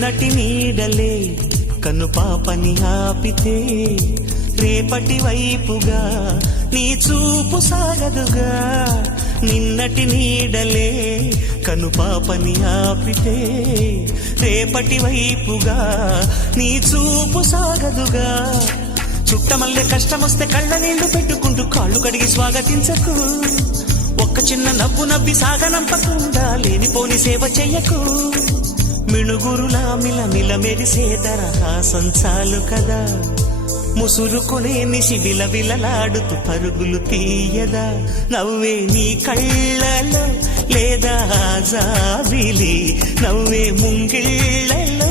నటి నీడలే కను పాపని ఆపితే రేపటి వైపుగా నీ చూపు సాగదుగా. నిన్నటి నీడలే కను పాపని ఆపితే రేపటి వైపుగా నీ చూపు సాగదుగా. చుట్టమల్లె కష్టమొస్తే కళ్ళ నీళ్లు పెట్టుకుంటూ కాళ్ళు కడిగి స్వాగతించకు. ఒక్క చిన్న నవ్వు నవ్వి సాగనంపకుండా లేనిపోని సేవ చెయ్యకు. మిణుగురులా మిలమిల మెరిసే దరహాసం చాలు కదా. ముసురుకునే నిశి విలవిలలాడుతూ పరుగులు తీయదా. నవ్వే నీ కళ్ళలో లేదా జాబిలి, నవ్వే ముంగిళ్ళలో